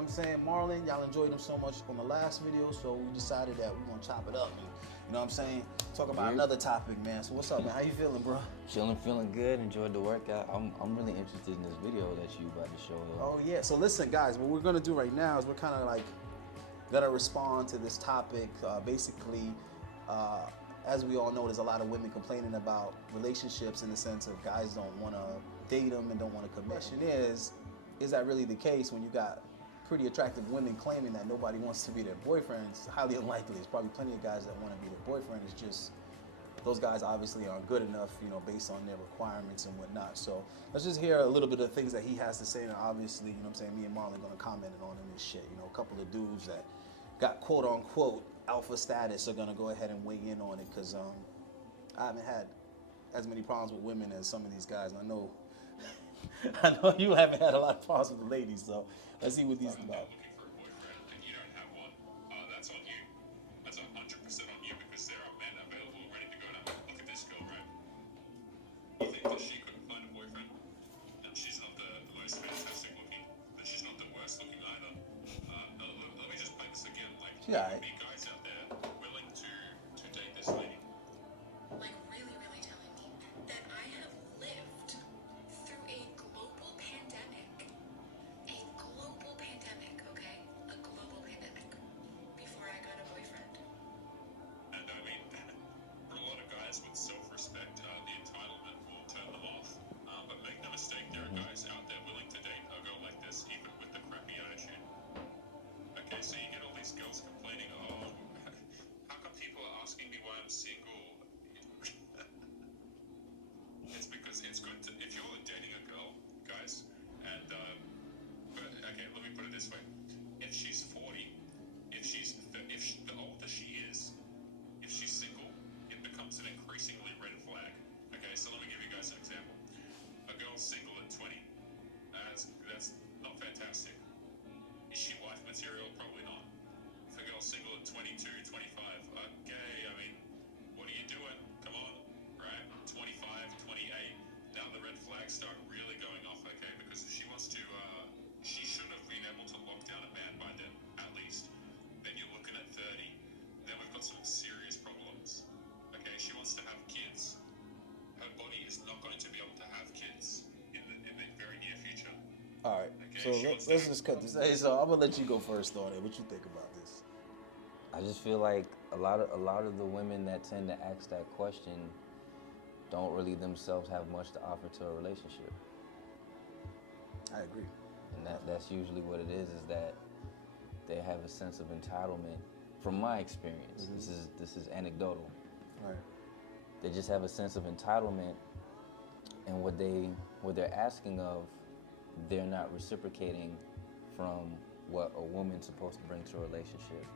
what I'm saying? Marlon, y'all enjoyed him so much on the last video, so we decided that we're gonna chop it up and, you know what I'm saying? Talk about another topic, man. So what's up, man? How you feeling, bro? Chilling, feeling good. Enjoyed the workout. I'm really interested in this video that you about to show. Oh yeah. So listen, guys, what we're gonna do right now is we're kind of like gonna respond to this topic. Basically, as we all know, there's a lot of women complaining about relationships in the sense of guys don't want to date them and don't want to commit. Is that really the case when you got pretty attractive women claiming that nobody wants to be their boyfriend? It's highly unlikely. There's probably plenty of guys that want to be their boyfriend. It's just those guys obviously aren't good enough, you know, based on their requirements and whatnot. So let's just hear a little bit of things that he has to say. And obviously, you know what I'm saying, me and Marlon going to comment on him and shit. You know, a couple of dudes that got quote unquote alpha status are going to go ahead and weigh in on it because I haven't had as many problems with women as some of these guys. And I know I know you haven't had a lot of problems with the ladies, so let's see what these about. Looking for a boyfriend and you don't have one, that's on you. That's 100% on you because there are men available ready to go. Now, look at this girl, right? You think that she couldn't find a boyfriend? And she's not the most fantastic looking, but she's not the worst looking either. Let me just play this again. Like, there would be guys out there willing to date this lady. Like really telling me that I have lived through a global pandemic, okay? A global pandemic before I got a boyfriend. And I mean, for a lot of guys with self-respect, the entitlement will turn them off. But make no mistake, there are guys out there willing to date a girl like this, even with the crappy attitude. Okay, so you get all these girls complaining, oh, how come people are asking me why I'm single? It's because it's good to, if you're dating a girl, guys, and, okay, let me put it this way. If she's 40, the older she is, if she's single, it becomes an increasingly red flag. Okay, so let me give you guys an example. A girl's single at 20. That's not fantastic. Is she wife material? Probably not. If a girl's single at 22, 25, okay, I mean, what are you doing? Come on, right? 25, 28. Now the red flags start really going off, okay? Because if she wants to, she should have been able to lock down a man by then, at least. Then you're looking at 30. Then we've got some serious problems. Okay, she wants to have kids. Her body is not going to be able to have kids in the very near future. All right, Okay, so let's just cut this. Hey, so I'm gonna let you go first on it. What you think about this? I just feel like a lot of the women that tend to ask that question don't really themselves have much to offer to a relationship. I agree. And that's usually what it is that they have a sense of entitlement. From my experience, this is anecdotal. Right. They just have a sense of entitlement, and what they're asking of, they're not reciprocating from what a woman's supposed to bring to a relationship.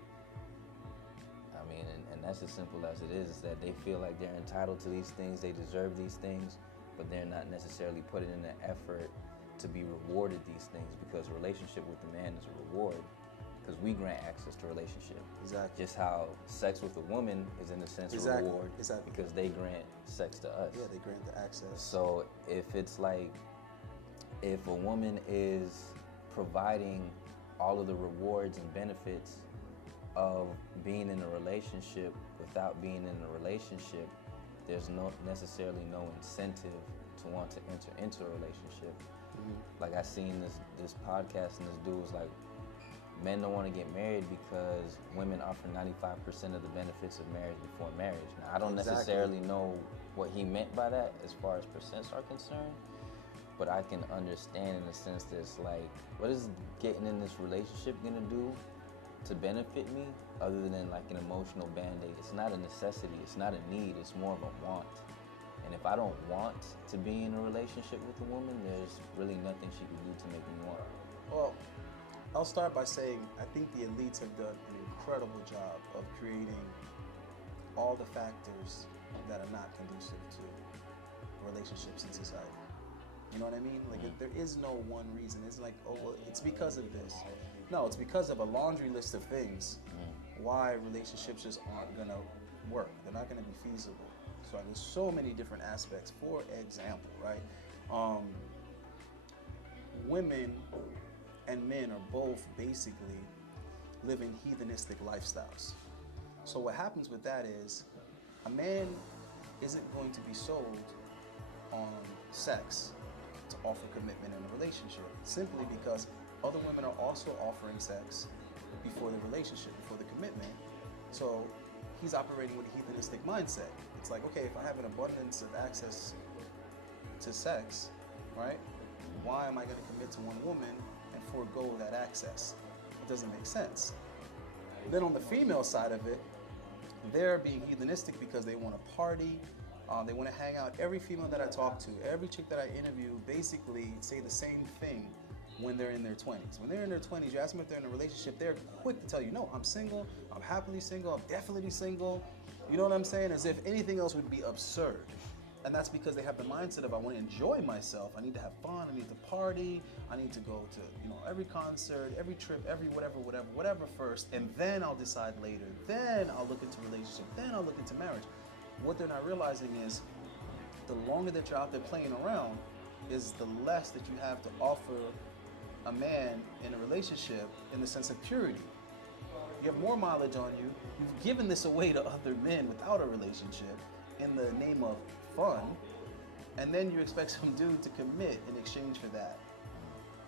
I mean, and that's as simple as it is that they feel like they're entitled to these things, they deserve these things, but they're not necessarily putting in the effort to be rewarded these things, because a relationship with a man is a reward, because we grant access to a relationship. Exactly. Just how sex with a woman is in a sense a reward, because they grant sex to us. Yeah, they grant the access. So if it's like, if a woman is providing all of the rewards and benefits of being in a relationship without being in a relationship, there's necessarily no incentive to want to enter into a relationship. Like I seen this podcast, and this dude was like, men don't want to get married because women offer 95% of the benefits of marriage before marriage. Now, I don't necessarily know what he meant by that as far as percents are concerned, but I can understand in the sense that it's like, what is getting in this relationship gonna do to benefit me other than like an emotional band-aid? It's not a necessity, it's not a need, it's more of a want. And if I don't want to be in a relationship with a woman, there's really nothing she can do to make me want her. Well, I'll start by saying I think the elites have done an incredible job of creating all the factors that are not conducive to relationships in society. You know what I mean? Like, there is no one reason. It's like, oh, well, it's because of this. No, it's because of a laundry list of things why relationships just aren't gonna work. They're not gonna be feasible. So there's so many different aspects. For example, right? Women and men are both basically living heathenistic lifestyles. So what happens with that is a man isn't going to be sold on sex to offer commitment in a relationship, simply because other women are also offering sex before the relationship, before the commitment. So he's operating with a heathenistic mindset. It's like, okay, if I have an abundance of access to sex, right, why am I going to commit to one woman and forego that access? It doesn't make sense. Then on the female side of it, they're being heathenistic because they want to party, they want to hang out. Every female that I talk to, every chick that I interview, basically say the same thing when they're in their 20s. When they're in their 20s, you ask them if they're in a relationship, they're quick to tell you, no, I'm single, I'm happily single, I'm definitely single. You know what I'm saying? As if anything else would be absurd. And that's because they have the mindset of, I want to enjoy myself, I need to have fun, I need to party, I need to go to, every concert, every trip, every whatever first, and then I'll decide later. Then I'll look into relationship, then I'll look into marriage. What they're not realizing is the longer that you're out there playing around is the less that you have to offer a man in a relationship in the sense of purity. You have more mileage on you. You've given this away to other men without a relationship in the name of fun, and then you expect some dude to commit in exchange for that.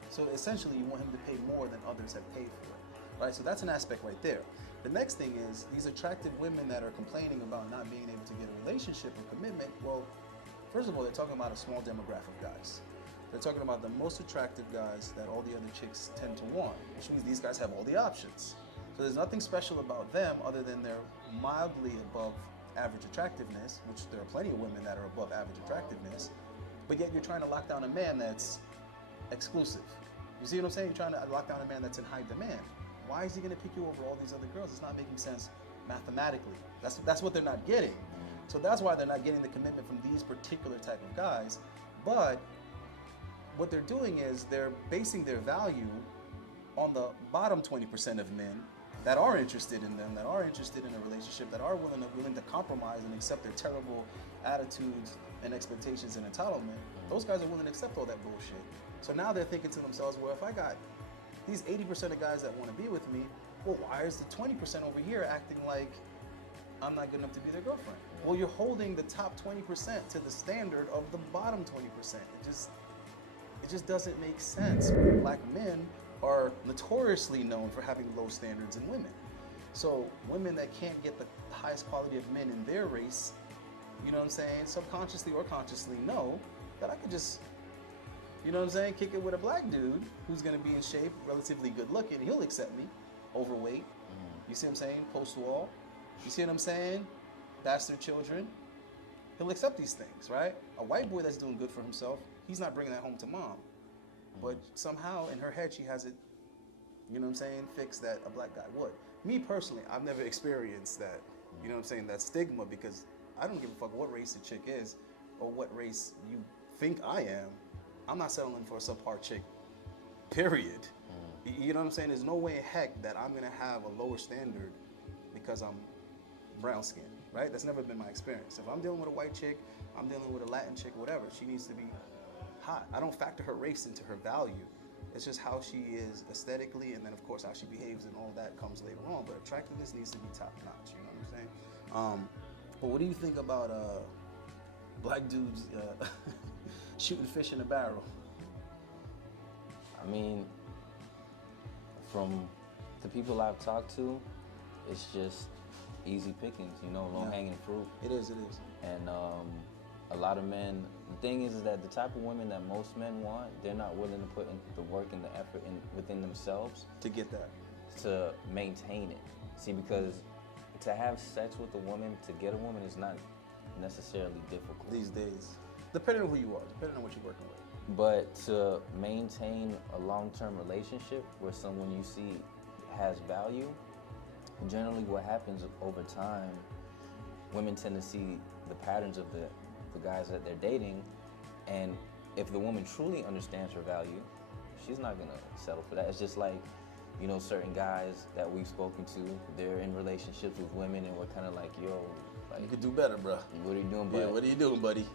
So essentially, you want him to pay more than others have paid for it, right? So that's an aspect right there. The next thing is these attractive women that are complaining about not being able to get a relationship or commitment. Well, first of all, they're talking about a small demographic of guys. They're talking about the most attractive guys that all the other chicks tend to want, which means these guys have all the options. So there's nothing special about them other than they're mildly above average attractiveness, which there are plenty of women that are above average attractiveness, but yet you're trying to lock down a man that's exclusive. You see what I'm saying? You're trying to lock down a man that's in high demand. Why is he going to pick you over all these other girls? It's not making sense mathematically. That's what they're not getting. So that's why they're not getting the commitment from these particular type of guys. But what they're doing is they're basing their value on the bottom 20% of men that are interested in them, that are interested in a relationship, that are willing to compromise and accept their terrible attitudes and expectations and entitlement. Those guys are willing to accept all that bullshit. So now they're thinking to themselves, well, if I got these 80% of guys that want to be with me, well, why is the 20% over here acting like I'm not good enough to be their girlfriend? Well, you're holding the top 20% to the standard of the bottom 20%. It just doesn't make sense. Black men are notoriously known for having low standards in women. So women that can't get the highest quality of men in their race, you know what I'm saying, subconsciously or consciously know that I could just, you know what I'm saying, kick it with a black dude who's gonna be in shape, relatively good looking, he'll accept me. Overweight, you see what I'm saying, post-wall, you see what I'm saying, bastard children, he'll accept these things, right? A white boy that's doing good for himself, he's not bringing that home to mom. But somehow in her head she has it, you know what I'm saying, fixed that a black guy would. Me personally, I've never experienced that, you know what I'm saying, that stigma, because I don't give a fuck what race the chick is or what race you think I am. I'm not settling for a subpar chick, period. You know what I'm saying? There's no way in heck that I'm gonna have a lower standard because I'm brown skinned, right? That's never been my experience. If I'm dealing with a white chick, I'm dealing with a Latin chick, whatever, she needs to be hot. I don't factor her race into her value. It's just how she is aesthetically, and then of course how she behaves, and all that comes later on. But attractiveness needs to be top notch. You know what I'm saying? But what do you think about black dudes shooting fish in a barrel? I mean, from the people I've talked to, it's just easy pickings, low hanging fruit. It is. And a lot of men, the thing is that the type of women that most men want, they're not willing to put in the work and the effort within themselves To get that. to maintain it. See, because to have sex with a woman, to get a woman, is not necessarily difficult. These days. Depending on who you are, depending on what you're working with. But to maintain a long-term relationship where someone you see has value, generally what happens over time, women tend to see the patterns of the guys that they're dating, and if the woman truly understands her value, she's not gonna settle for that. It's just like, certain guys that we've spoken to, they're in relationships with women, and we're kind of like, yo, like, You could do better, bro. what are you doing, Yeah, bud? what are you doing, buddy?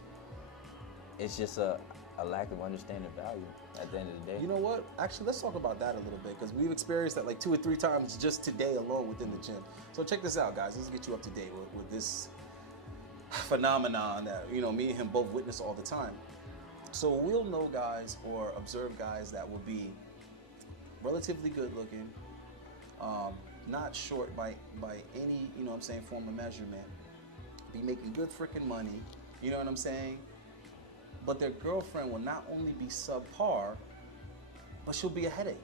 It's just a a lack of understanding value at the end of the day. You know what? Actually, let's talk about that a little bit because we've experienced that like 2 or 3 times just today alone within the gym. So check this out, guys. Let's get you up to date with this phenomenon that, you know, me and him both witness all the time. So we'll know guys or observe guys that will be relatively good looking, not short by any, you know what I'm saying, form of measurement, be making good freaking money, you know what I'm saying? But their girlfriend will not only be subpar, but she'll be a headache.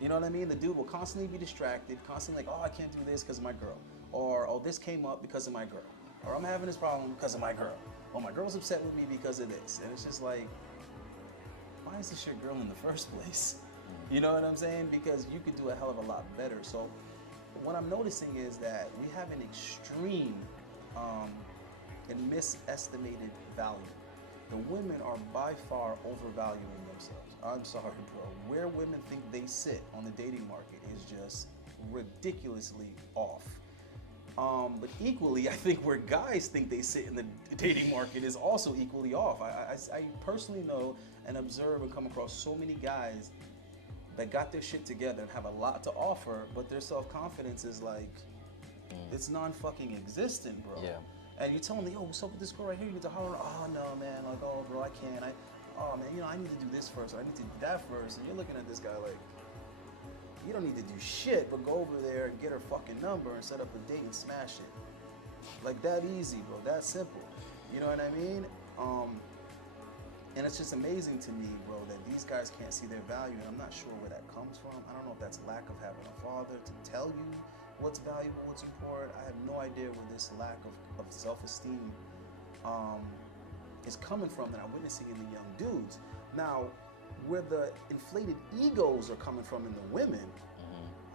You know what I mean? The dude will constantly be distracted, constantly like, oh, I can't do this because of my girl. Or, oh, this came up because of my girl. Or I'm having this problem because of my girl. Or my girl's upset with me because of this. And it's just like, why is this your girl in the first place? You know what I'm saying? Because you could do a hell of a lot better. So what I'm noticing is that we have an extreme and misestimated value. The women are by far overvaluing themselves. I'm sorry, bro. Where women think they sit on the dating market is just ridiculously off. But equally, I think where guys think they sit in the dating market is also equally off. I personally know and observe and come across so many guys that got their shit together and have a lot to offer, but their self-confidence is like, it's non-fucking existent, bro. Yeah. And you tell them, yo, what's up with this girl right here? You get to holler, oh no, man, like, oh, bro, I can't. Oh man, you know, I need to do this first, or I need to do that first. And you're looking at this guy like, you don't need to do shit, but go over there and get her fucking number and set up a date and smash it. Like that easy, bro, that simple. You know what I mean? And it's just amazing to me, bro, that these guys can't see their value, and I'm not sure where that comes from. I don't know if that's lack of having a father to tell you what's valuable, what's important. I have no idea where this lack of self-esteem is coming from that I'm witnessing in the young dudes. Now, where the inflated egos are coming from in the women,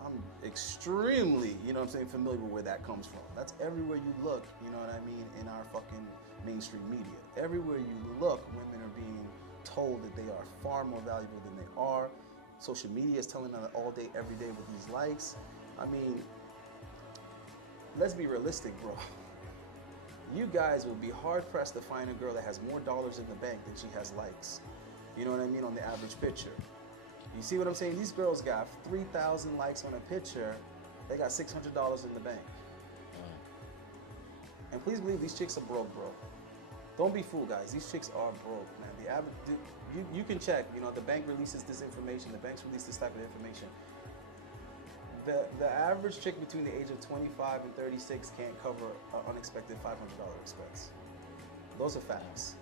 I'm extremely, you know what I'm saying, familiar with where that comes from. That's everywhere you look, you know what I mean, in our fucking mainstream media. Everywhere you look, women are being told that they are far more valuable than they are. Social media is telling them that all day, every day with these likes. I mean, let's be realistic, bro. You guys will be hard pressed to find a girl that has more dollars in the bank than she has likes. You know what I mean, on the average picture. You see what I'm saying? These girls got 3,000 likes on a picture. They got $600 in the bank. And please believe these chicks are broke, bro. Don't be fooled, guys. These chicks are broke, man. The average, you can check. You know, the bank releases this information. The banks release this type of information. The average chick between the age of 25 and 36 can't cover an unexpected $500 expense. Those are facts,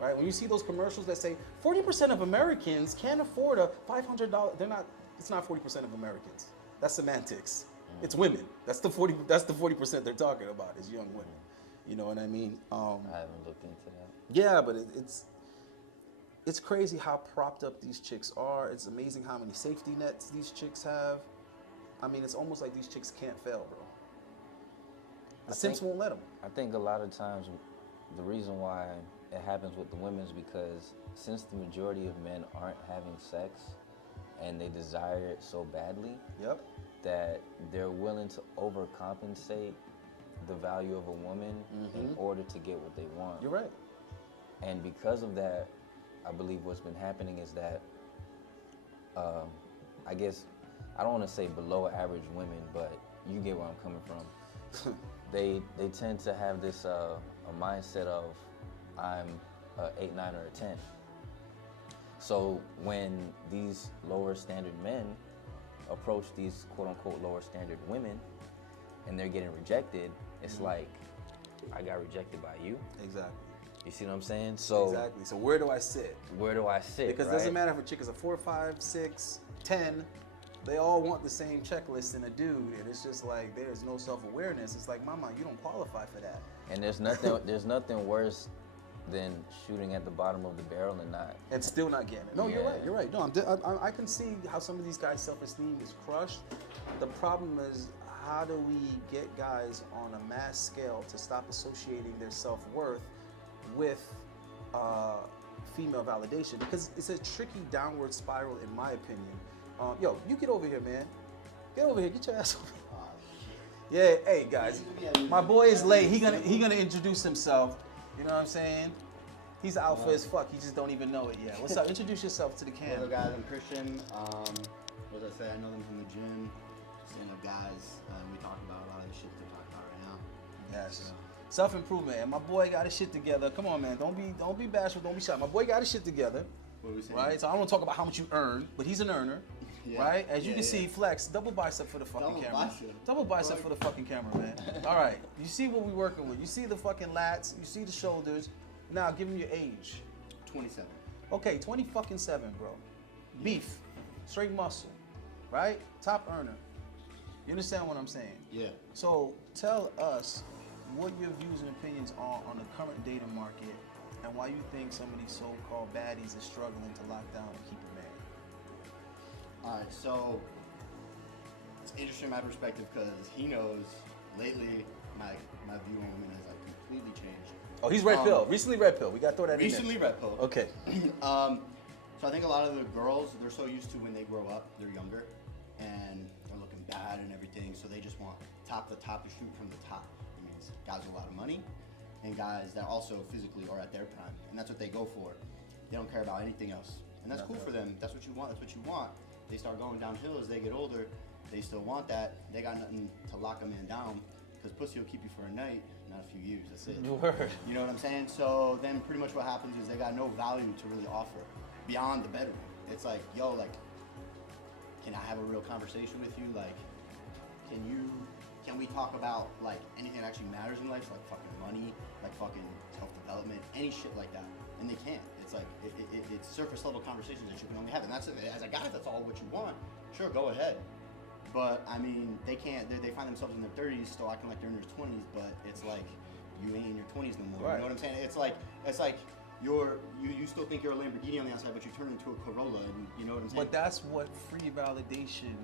right? When you see those commercials that say 40% of Americans can't afford a $500, it's not 40% of Americans. That's semantics. It's women. That's the 40% they're talking about is young women. You know what I mean? I haven't looked into that. Yeah, but it's crazy how propped up these chicks are. It's amazing how many safety nets these chicks have. I mean, it's almost like these chicks can't fail, bro. The simps won't let them. I think a lot of times the reason why it happens with the women is because since the majority of men aren't having sex and they desire it so badly, Yep. that they're willing to overcompensate the value of a woman in order to get what they want. You're right. And because of that, I believe what's been happening is that, I guess, I don't want to say below average women, but you get where I'm coming from. They tend to have this a mindset of I'm a 8, 9, or a 10. So when these lower standard men approach these quote unquote lower standard women and they're getting rejected, it's like, I got rejected by you. Exactly. You see what I'm saying? So Exactly. So where do I sit? where do I sit? Because it right? doesn't matter if a chick is a 4, 5, 6, 10. They all want the same checklist in a dude, and it's just like there's no self-awareness. It's like, mama, you don't qualify for that. And there's nothing worse than shooting at the bottom of the barrel and not. And still not getting it. No, you're Yeah. right. You're right. No, I can see how some of these guys' self-esteem is crushed. The problem is, how do we get guys on a mass scale to stop associating their self-worth with female validation? Because it's a tricky downward spiral, in my opinion. Yo, you get over here, man. Get over here. Get your ass over here. Yeah, hey guys, my boy is late. He gonna introduce himself. You know what I'm saying? He's alpha as fuck. He just don't even know it yet. What's up? Introduce yourself to the What's camera. up, guys? I'm Christian. What did I say? I know them from the gym. Stand-up guys. We talk about a lot of the shit they're talking about right now. Yes. So, Self-improvement. And my boy got his shit together. Come on, man. Don't be bashful. Don't be shy. My boy got his shit together. what are we saying? Right? So I don't want to talk about how much you earn, but he's an earner. Yeah. Right? As you Yeah, can yeah. see, flex, double bicep for the fucking Double camera. bicep. Double bicep Boy. for the fucking camera, man. All right. You see what we working with. You see the fucking lats. You see the shoulders. Now, give him your age. 27. Okay, 20 fucking 7, bro. Beef. Straight muscle. Right? Top earner. You understand what I'm saying? Yeah. So tell us what your views and opinions are on the current dating market and why you think some of these so-called baddies are struggling to lock down and keep it married. All right, so it's interesting my perspective because he knows lately my view on women has like completely changed. Oh, he's red pill. Recently red pill. We got to throw that Recently in red pill. there. Okay. So I think a lot of the girls, they're so used to when they grow up, they're younger, and they're looking bad and everything, so they just want top to shoot from the top. It means guys with a lot of money, and guys that also physically are at their prime, and that's what they go for. They don't care about anything else, and that's cool for them. That's what you want. That's what you want. They start going downhill as they get older. They still want that. They got nothing to lock a man down, because pussy will keep you for a night, not a few years. That's it. Word. You know what I'm saying? So then pretty much what happens is they got no value to really offer beyond the bedroom. It's like, yo, like, can I have a real conversation with you? Like, can we talk about like anything that actually matters in life, like fucking money, like fucking self-development, any shit like that? And they can't. It's like, it's surface level conversations that you can only have. And that's it. As a guy, if that's all what you want, sure, go ahead. But I mean, they can't. They find themselves in their 30s still acting like they're in their 20s. But it's like you ain't in your 20s no more. Right. You know what I'm saying? It's like you still think you're a Lamborghini on the outside, but you turn into a Corolla. And you know what I'm saying? But that's what free validation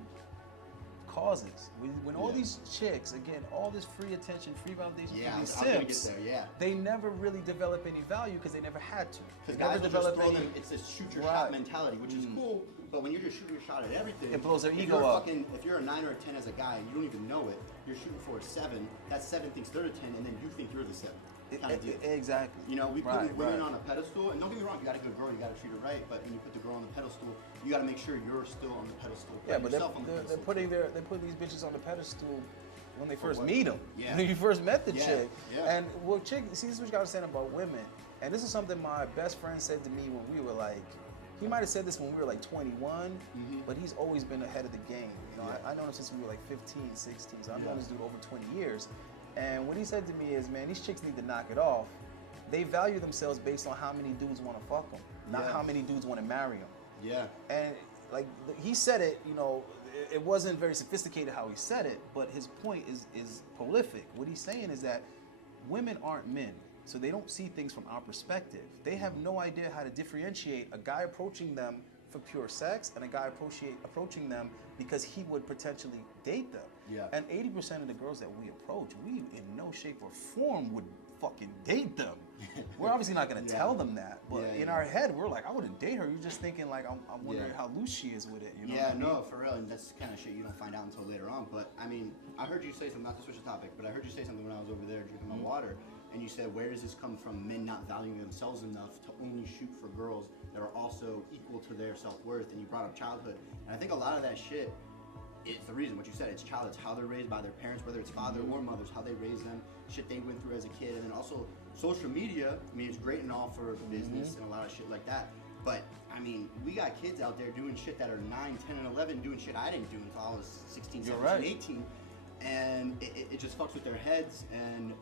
causes. When all Yeah. these chicks, again, all this free attention, free validation Yeah, from these I was gonna get simps, there. Yeah. they never really develop any value because they never had to. Because They never guys will just develop throw any. them. It's this shoot your Right. shot mentality, which is cool. But when you're just shooting your shot at everything, It blows their if ego you're up. If you're a 9 or a 10 as a guy, and you don't even know it. You're shooting for a 7. That 7 thinks they're a 10, and then you think you're the 7. Kind of deal. Exactly. You know, we put Right, women right. on a pedestal, and don't get me wrong, you got a good girl, you got to treat her right. But when you put the girl on the pedestal, you got to make sure you're still on the pedestal. Yeah, Put but yourself on the they're pedestal, putting too. they're putting these bitches on the pedestal when they first what? meet them. Yeah. When you first met the Yeah, chick. yeah. And well, chick, see, this is what you gotta understand about women. And this is something my best friend said to me when we were like, he might have said this when we were like 21, but he's always been ahead of the game. You know, Yeah. I known him since we were like 15, 16, so I've known Yeah. this dude over 20 years. And what he said to me is, man, these chicks need to knock it off. They value themselves based on how many dudes want to fuck them, not Yeah. how many dudes want to marry them. Yeah. And like he said it, you know, it wasn't very sophisticated how he said it, but his point is prolific. What he's saying is that women aren't men, so they don't see things from our perspective. They have no idea how to differentiate a guy approaching them for pure sex and a guy approaching them because he would potentially date them. Yeah. And 80% of the girls that we approach, we in no shape or form would fucking date them. We're obviously not gonna Yeah. tell them that, but Yeah, in yeah. our head, we're like, I wouldn't date her. You're just thinking like, I'm wondering Yeah. how loose she is with it. You know Yeah, what I mean? no, for real, and that's kind of shit you don't find out until later on. But I mean, I heard you say something, not to switch the topic, but I heard you say something when I was over there drinking my water, and you said, where does this come from? Men not valuing themselves enough to only shoot for girls that are also equal to their self-worth, and you brought up childhood. And I think a lot of that shit, it's the reason, what you said, it's child, it's how they're raised by their parents, whether it's father or mothers, how they raise them, shit they went through as a kid, and then also social media. I mean, it's great and all for business and a lot of shit like that, but I mean, we got kids out there doing shit that are 9, 10, and 11 doing shit I didn't do until I was 16, You're 17, right. 18. And it just fucks with their heads, and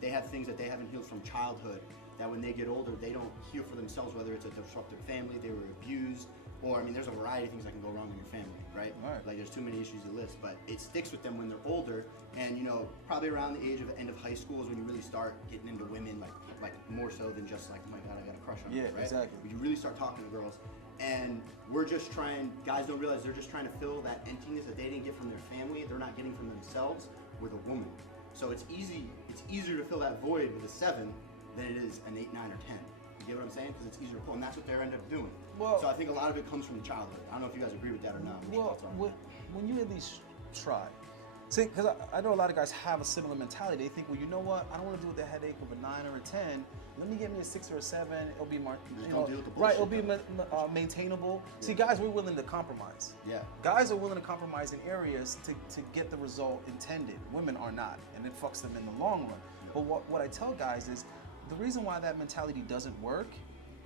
they have things that they haven't healed from childhood, that when they get older, they don't heal for themselves, whether it's a disruptive family, they were abused, or, I mean, there's a variety of things that can go wrong in your family, right? Right. Like, there's too many issues to list, but it sticks with them when they're older, and, you know, probably around the age of end of high school is when you really start getting into women, like more so than just like, oh my God, I got a crush on Yeah, her, right? exactly. When you really start talking to girls, and we're just trying, guys don't realize they're just trying to fill that emptiness that they didn't get from their family, they're not getting from themselves with a woman. So it's easier to fill that void with a 7 than it is an 8, 9, or 10. You get what I'm saying? Because it's easier to pull, and that's what they end up doing. Well- so I think a lot of it comes from childhood. I don't know if you guys agree with that or not. What's your Well, thoughts on it? when you at least try, See, because I know a lot of guys have a similar mentality. They think, well, you know what? I don't want to deal with the headache of a 9 or a 10. Let me get me a 6 or a 7. It'll be more, Just you don't know, deal with the right? It'll bullshit, be maintainable. See, guys, we're willing to compromise. Yeah. Guys are willing to compromise in areas to get the result intended. Women are not, and it fucks them in the long run. But what I tell guys is, the reason why that mentality doesn't work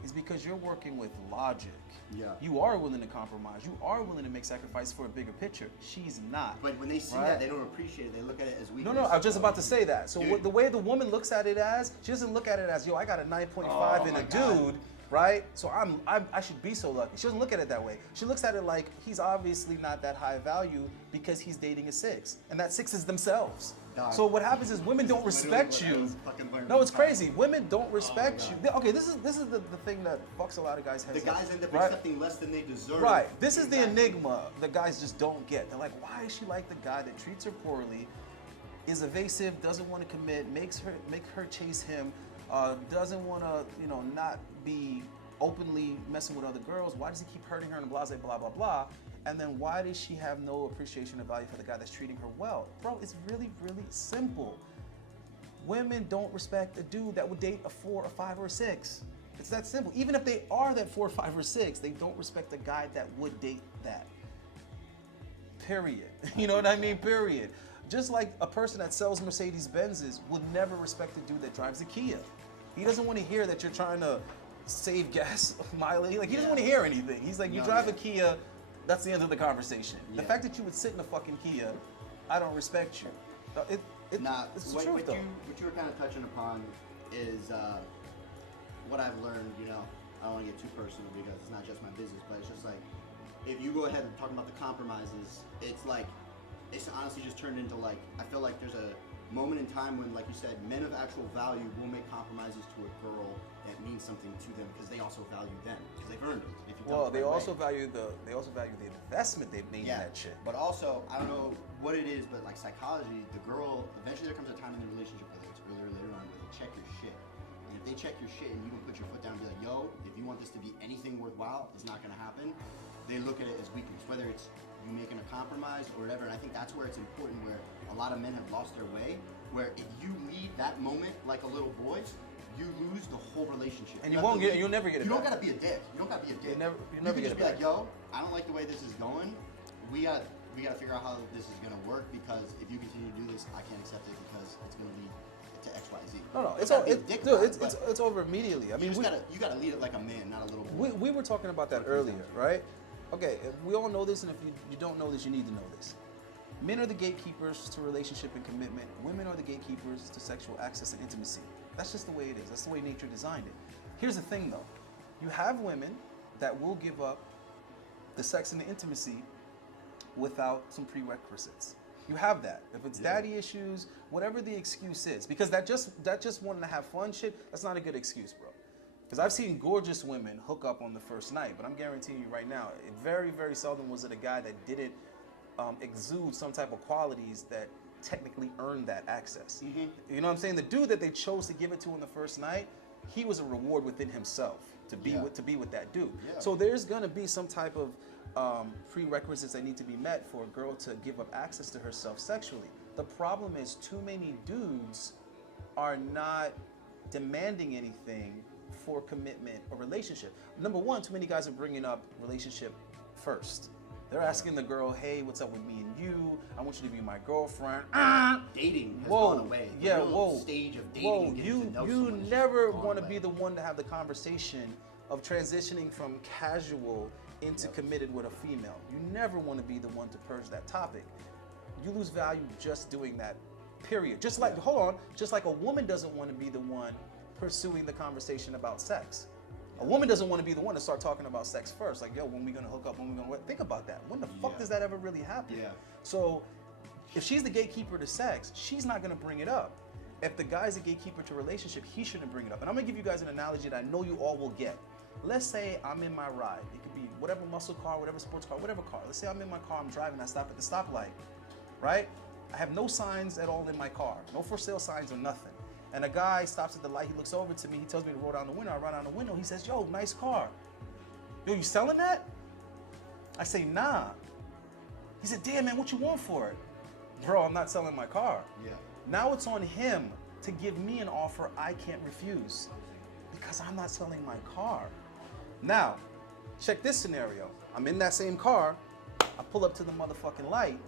is because you're working with logic. Yeah. You are willing to compromise. You are willing to make sacrifice for a bigger picture. She's not. But when they see Right? that, they don't appreciate it. They look at it as weakness. No, I was just about to say that. So Dude. the way the woman looks at it as, she doesn't look at it as, yo, I got a 9.5 Oh in my a God. dude, right? So I should be so lucky. She doesn't look at it that way. She looks at it like he's obviously not that high value because he's dating a 6, and that 6 is themselves. Dog. So what happens is women don't respect Literally what I you. was fucking learning No, it's from Kyle. crazy. Women don't respect God. you. Okay, this is the thing that fucks a lot of guys' heads The up, guys end up right? accepting less than they deserve. Right. This is the Exactly. enigma that guys just don't get. They're like, why is she like the guy that treats her poorly, is evasive, doesn't want to commit, make her chase him, doesn't want to, not be openly messing with other girls. Why does he keep hurting her and blah, blah, blah, blah? And then why does she have no appreciation or value for the guy that's treating her well? Bro, it's really, really simple. Women don't respect a dude that would date a 4, a 5, or a 6. It's that simple. Even if they are that 4, 5, or 6, they don't respect a guy that would date that. Period. You know what I mean? Period. Just like a person that sells Mercedes Benzes would never respect a dude that drives a Kia. He doesn't want to hear that you're trying to save gas mileage. Like, he doesn't want to hear anything. He's like, you No, drive yeah. a Kia, that's the end of the conversation. The Yeah. fact that you would sit in a fucking Kia, I don't respect you. It's the what truth, though. what you were kind of touching upon is what I've learned. I don't want to get too personal because it's not just my business, but it's just like if you go ahead and talk about the compromises, it's honestly just turned into like I feel like there's a moment in time when, like you said, men of actual value will make compromises to a girl that means something to them because they also value them because they've earned it. If you've done Well, it they the right also way. value the investment they've made in that shit. But also, I don't know what it is, but like psychology, the girl, eventually there comes a time in the relationship, whether it's earlier or later on, where they check your shit. And if they check your shit and you don't put your foot down and be like, yo, if you want this to be anything worthwhile, it's not gonna happen, they look at it as weakness, whether it's you making a compromise or whatever. And I think that's where it's important, where a lot of men have lost their way, where if you leave that moment like a little boy, you lose the whole relationship. And You you have won't to get- leave- you'll never get it You don't back. gotta be a dick. You don't gotta be a dick. never you get can just it be like, back. yo, I don't like the way this is going. We gotta figure out how this is gonna work because if you continue to do this, I can't accept it because it's gonna lead to X, Y, Z. No, You it's gotta all, be a dick dude, about it, it's but over immediately. I mean, you gotta lead it like a man, not a little boy. we were talking about that earlier, right? Okay, we all know this, and if you don't know this, you need to know this. Men are the gatekeepers to relationship and commitment. Women are the gatekeepers to sexual access and intimacy. That's just the way it is. That's the way nature designed it. Here's the thing, though. You have women that will give up the sex and the intimacy without some prerequisites. You have that. If it's Yeah. daddy issues, whatever the excuse is, because that just wanting to have fun shit, that's not a good excuse, bro. Because I've seen gorgeous women hook up on the first night, but I'm guaranteeing you right now, it very, very seldom was it a guy that didn't exude some type of qualities that technically earned that access. Mm-hmm. You know what I'm saying? The dude that they chose to give it to on the first night, he was a reward within himself to be Yeah. with that dude. Yeah. So there's gonna be some type of prerequisites that need to be met for a girl to give up access to herself sexually. The problem is too many dudes are not demanding anything for commitment or relationship. Number one, too many guys are bringing up relationship first. They're asking the girl, hey, what's up with me and you? I want you to be my girlfriend. Dating has Whoa, gone away. The yeah, real whoa, stage of dating whoa. and getting You to know you someone has never gone want to away. be the one to have the conversation of transitioning from casual into Yep. committed with a female. You never want to be the one to purge that topic. You lose value just doing that. Period. Just like hold on, just like a woman doesn't want to be the one pursuing the conversation about sex. A woman doesn't want to be the one to start talking about sex first. Like, yo, when we gonna hook up? When we gonna what? Think about that. When the fuck Yeah. does that ever really happen? Yeah. So, if she's the gatekeeper to sex, she's not gonna bring it up. If the guy's a gatekeeper to relationship, he shouldn't bring it up. And I'm gonna give you guys an analogy that I know you all will get. Let's say I'm in my ride. It could be whatever muscle car, whatever sports car, whatever car. Let's say I'm in my car, I'm driving, I stop at the stoplight, right? I have no signs at all in my car, no for sale signs or nothing. And a guy stops at the light, he looks over to me, he tells me to roll down the window, I roll down the window, he says, yo, nice car. Yo, you selling that? I say, nah. He said, damn, man, what you want for it? bro, I'm not selling my car. Yeah. Now it's on him to give me an offer I can't refuse because I'm not selling my car. Now, check this scenario. I'm in that same car. I pull up to the motherfucking light,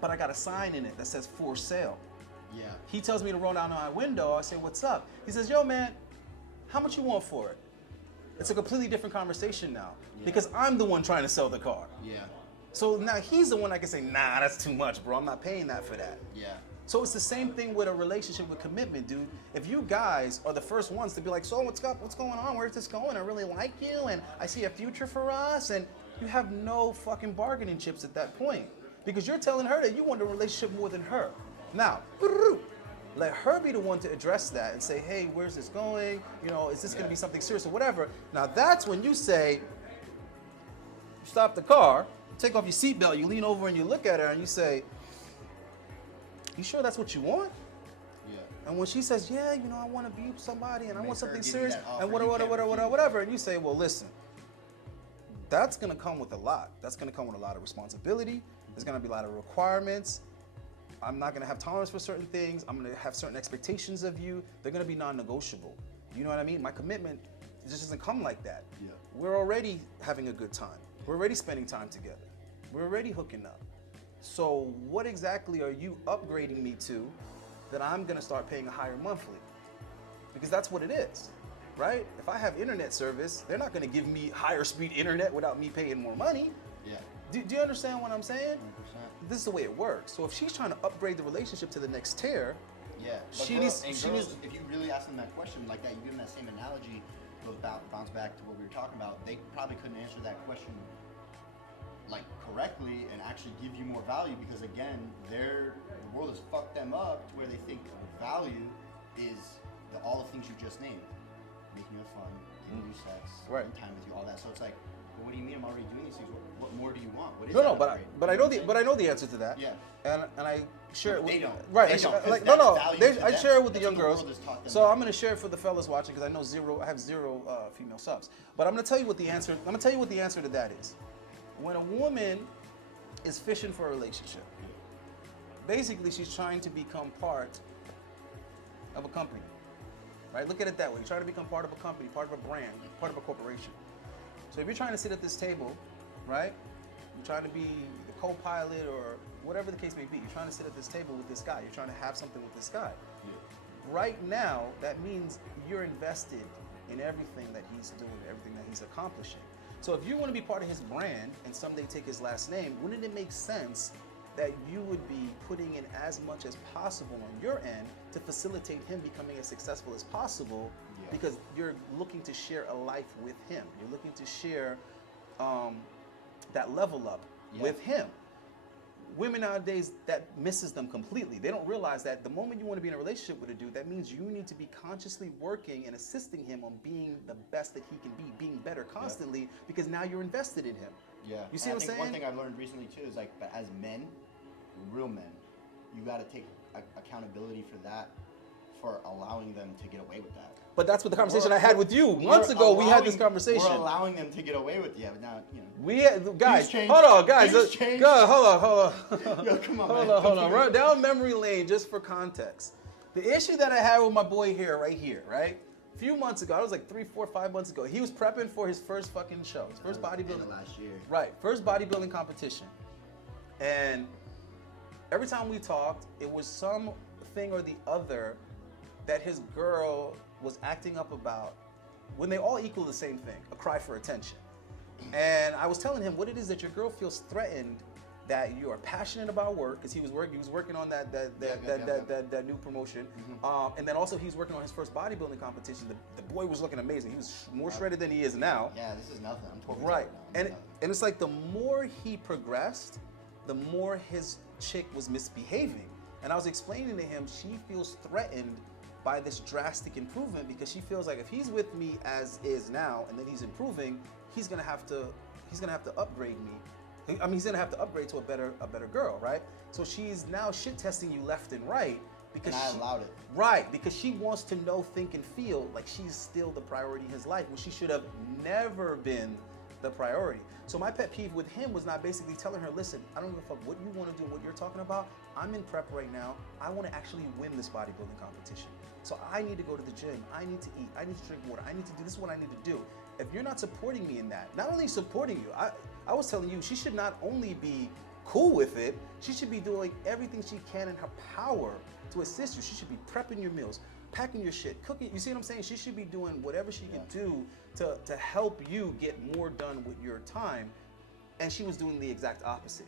but I got a sign in it that says for sale. Yeah. He tells me to roll down my window. I say, what's up? He says, yo, man, how much you want for it? It's a completely different conversation now because I'm the one trying to sell the car. Yeah. So now he's the one I can say, nah, that's too much, bro. I'm not paying that for that. Yeah. So it's the same thing with a relationship with commitment, dude. If you guys are the first ones to be like, so what's up? What's going on? Where's this going? I really like you and I see a future for us. And you have no fucking bargaining chips at that point because you're telling her that you want a relationship more than her. Now, let her be the one to address that and say, hey, where's this going? You know, is this going to be something serious or whatever? Now that's when you say, you stop the car, take off your seatbelt, you lean over and you look at her and you say, you sure that's what you want? Yeah. And when she says, yeah, you know, I want to be with somebody and I Make want her something give you serious that offer and you can't refuse. whatever, and you say, well, listen, that's going to come with a lot. That's going to come with a lot of responsibility. There's going to be a lot of requirements. I'm not going to have tolerance for certain things. I'm going to have certain expectations of you. They're going to be non-negotiable. You know what I mean? My commitment just doesn't come like that. Yeah. We're already having a good time. We're already spending time together. We're already hooking up. So what exactly are you upgrading me to that I'm gonna start paying a higher monthly? Because that's what it is, right? If I have internet service, they're not gonna give me higher speed internet without me paying more money. Yeah. Do you understand what I'm saying? 100%. This is the way it works. So if she's trying to upgrade the relationship to the next tier, Yeah. But She girls, needs- and she girls, needs- if you really ask them that question like that, you give them that same analogy, goes bounce back to what we were talking about. They probably couldn't answer that question like correctly and actually give you more value because again, the world has fucked them up to where they think value is all the things you just named, making you fun, giving you sex, Right. spending time with you, all that. So it's like, well, what do you mean I'm already doing these things? What more do you want? What is no, that but upgrade? I You know what the I'm but I know the answer to that. Yeah. And I share it But with they don't. right. They I don't, 'cause like that's no, value they, to I them. share it with the That's young what the girls. world has taught them So now. I'm gonna share it for the fellas watching because I have zero female subs. But I'm gonna tell you what the answer. I'm gonna tell you what the answer to that is. When a woman is fishing for a relationship, basically she's trying to become part of a company. Right? Look at it that way. You're trying to become part of a company, part of a brand, part of a corporation. So if you're trying to sit at this table, right? You're trying to be the co-pilot or whatever the case may be. You're trying to sit at this table with this guy. You're trying to have something with this guy. Right now, that means you're invested in everything that he's doing, everything that he's accomplishing. So if you want to be part of his brand and someday take his last name, wouldn't it make sense that you would be putting in as much as possible on your end to facilitate him becoming as successful as possible because you're looking to share a life with him. You're looking to share that level up with him. Women nowadays, that misses them completely. They don't realize that the moment you want to be in a relationship with a dude, that means you need to be consciously working and assisting him on being the best that he can be, being better constantly, because now you're invested in him. Yeah. You see And what I'm I think one saying? thing I've learned recently too is like, but as men, real men, you got to take accountability for that, for allowing them to get away with that. But that's what the conversation We're- I had with you we're months ago. We had this allowing- conversation. We're allowing them to get away with but now We had, guys, changed. hold on, guys. Things changed. God, hold on. Yo, come on, hold man. on, hold on. Run down memory lane just for context. The issue that I had with my boy here, right? A few months ago, I was like 3, 4, 5 months ago. He was prepping for his first fucking show, his first bodybuilding. last year. Right, first bodybuilding competition. And every time we talked, it was something or the other that his girl was acting up about when they all equal the same thing, a cry for attention. And I was telling him what it is that your girl feels threatened that you are passionate about work, because he was working on that new promotion. And then also he was working on his first bodybuilding competition. The boy was looking amazing. He was more shredded than he is now. Yeah, this is nothing. I'm totally Right, tired now. and it's like the more he progressed, the more his chick was misbehaving. And I was explaining to him she feels threatened by this drastic improvement because she feels like if he's with me as is now and then he's improving, he's gonna have to upgrade me. I mean, he's gonna have to upgrade to a better girl, right? So she's now shit testing you left and right because And I allowed it. Right, because she wants to know, think, and feel like she's still the priority in his life, when she should have never been the priority. So my pet peeve with him was not basically telling her, listen, I don't give a fuck what you want to do, what you're talking about. I'm in prep right now. I want to actually win this bodybuilding competition. So I need to go to the gym. I need to eat. I need to drink water. I need to do this is what I need to do. If you're not supporting me in that, not only supporting you, I was telling you, she should not only be cool with it, she should be doing everything she can in her power to assist you. She should be prepping your meals, packing your shit, cooking. You see what I'm saying? She should be doing whatever she can do to help you get more done with your time. And she was doing the exact opposite.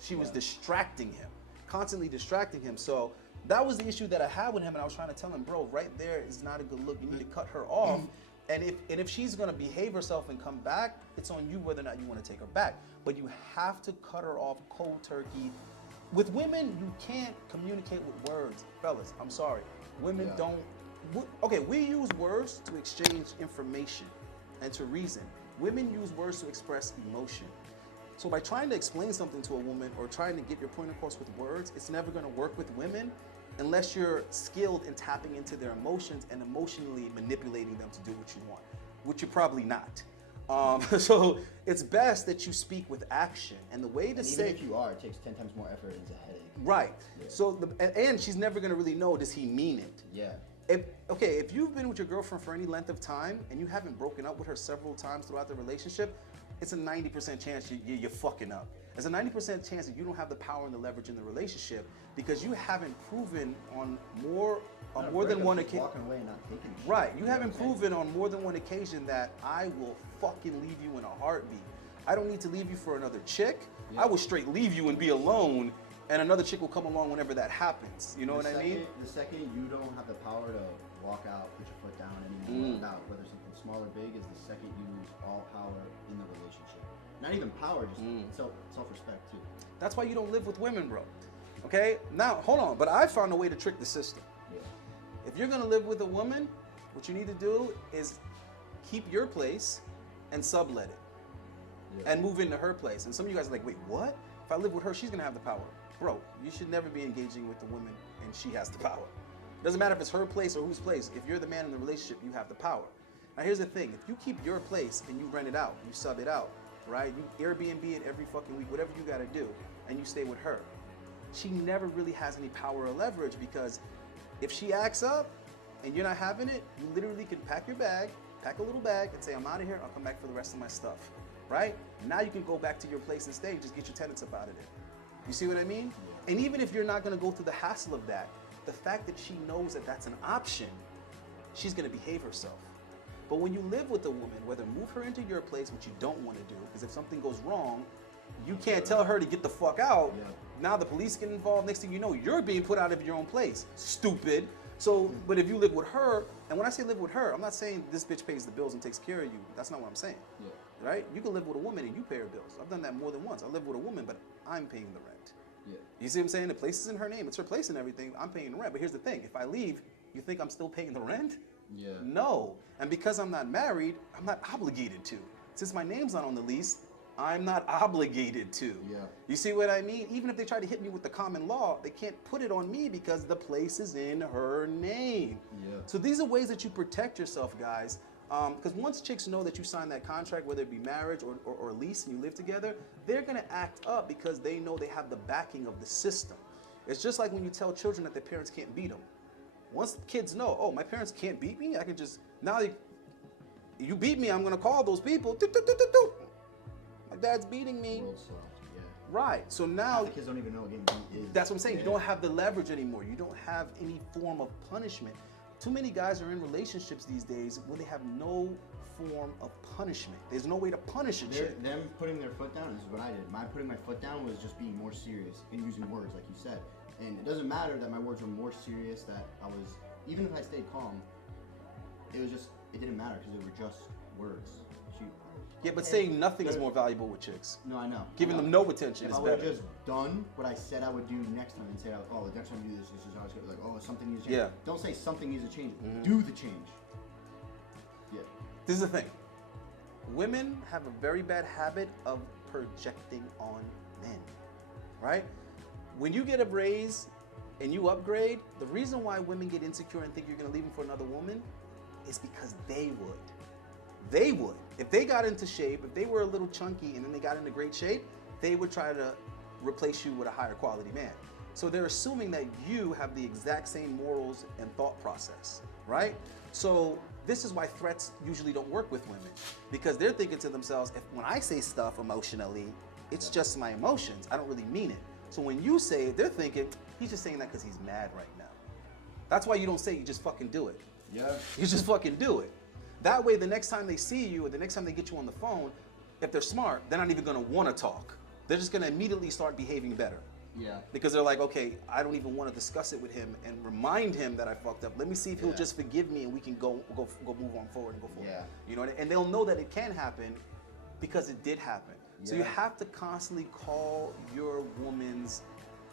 She was distracting him, constantly distracting him. So that was the issue that I had with him, and I was trying to tell him, bro, right there is not a good look. You need to cut her off. And if she's gonna behave herself and come back, it's on you whether or not you want to take her back. But you have to cut her off cold turkey. With women, you can't communicate with words, fellas. I'm sorry, women don't. Okay, we use words to exchange information and to reason. Women use words to express emotion. So by trying to explain something to a woman or trying to get your point across with words, it's never gonna work with women unless you're skilled in tapping into their emotions and emotionally manipulating them to do what you want, which you're probably not. So it's best that you speak with action. And the way to And say— even if you are, it takes 10 times more effort and it's a headache. Right. Yeah. So, and she's never gonna really know, does he mean it? Yeah. If you've been with your girlfriend for any length of time and you haven't broken up with her several times throughout the relationship, it's a 90% chance you're fucking up. There's a 90% chance that you don't have the power and the leverage in the relationship because you haven't proven on more than one occasion. Walking away and not taking shit. Right, you know haven't what I'm saying? proven on more than one occasion that I will fucking leave you in a heartbeat. I don't need to leave you for another chick. Yeah. I will straight leave you and be alone, and another chick will come along whenever that happens. You know what I mean? The second you don't have the power to walk out, put your foot down anymore about whether something small or big is the second you lose all power in the relationship. Not even power, just self-respect too. That's why you don't live with women, bro. Okay? Now, hold on. But I found a way to trick the system. Yeah. If you're gonna live with a woman, what you need to do is keep your place and sublet it. Yeah. And move into her place. And some of you guys are like, wait, what? If I live with her, she's gonna have the power. Bro, you should never be engaging with the woman and she has the power. Doesn't matter if it's her place or whose place. If you're the man in the relationship, you have the power. Now here's the thing, if you keep your place and you rent it out, you sub it out, right? You Airbnb it every fucking week, whatever you gotta do, and you stay with her. She never really has any power or leverage because if she acts up and you're not having it, you literally can pack your bag, pack a little bag and say, I'm out of here, I'll come back for the rest of my stuff, right? Now you can go back to your place and stay, just get your tenants up out of there. You see what I mean? Yeah. And even if you're not gonna go through the hassle of that, the fact that she knows that that's an option, she's gonna behave herself. But when you live with a woman, whether move her into your place, which you don't want to do, because if something goes wrong, you can't tell her to get the fuck out. Yeah. Now the police get involved. Next thing you know, you're being put out of your own place. Stupid. So, but if you live with her, and when I say live with her, I'm not saying this bitch pays the bills and takes care of you. That's not what I'm saying. Yeah. Right? You can live with a woman and you pay her bills. I've done that more than once. I live with a woman, but I'm paying the rent. Yeah. You see what I'm saying? The place is in her name. It's her place and everything. I'm paying the rent. But here's the thing. If I leave, you think I'm still paying the rent? Yeah. No. And because I'm not married, I'm not obligated to. Since my name's not on the lease, I'm not obligated to. Yeah. You see what I mean? Even if they try to hit me with the common law, they can't put it on me because the place is in her name. Yeah. So these are ways that you protect yourself, guys. Because once chicks know that you signed that contract, whether it be marriage or lease, and you live together, they're gonna act up because they know they have the backing of the system. It's just like when you tell children that their parents can't beat them. Once kids know, oh, my parents can't beat me, I can just, now you beat me, I'm gonna call those people. Doot, doot, doot, doot, doot. My dad's beating me. World soft. Yeah. Right, so now, The kids don't even know what getting beat is. that's what I'm saying, you Yeah. don't have the leverage anymore. You don't have any form of punishment. Too many guys are in relationships these days where they have no form of punishment. There's no way to punish a chick. Them putting their foot down, this is what I did. My putting my foot down was just being more serious and using words, like you said. And it doesn't matter that my words were more serious, that I was, even if I stayed calm, it was just, it didn't matter because they were just words. Shoot. Yeah, but saying nothing is more valuable with chicks. No, I know. Giving them no attention If is I would have better. just done what I said I would do next time and say, oh, the next time you do this, this is how it's going to be like, oh, something needs to change. Yeah. Don't say something needs to change. Do the change. Yeah. This is the thing. Women have a very bad habit of projecting on men, right? When you get a raise and you upgrade, the reason why women get insecure and think you're gonna leave them for another woman is because they would. they would. If they got into shape, if they were a little chunky and then they got into great shape, they would try to replace you with a higher quality man. So they're assuming that you have the exact same morals and thought process, right? So this is why threats usually don't work with women, because they're thinking to themselves, if when I say stuff emotionally, it's just my emotions. I don't really mean it. So when you say it, they're thinking, he's just saying that because he's mad right now. That's why you don't say it, you just fucking do it. Yeah. You just fucking do it. That way, the next time they see you or the next time they get you on the phone, if they're smart, they're not even gonna wanna talk. They're just gonna immediately start behaving better. Yeah. Because they're like, okay, I don't even wanna discuss it with him and remind him that I fucked up. Let me see if he'll just forgive me and we can go move on forward and go forward. Yeah. You know, and they'll know that it can happen because it did happen. So you Yeah. have to constantly call your woman's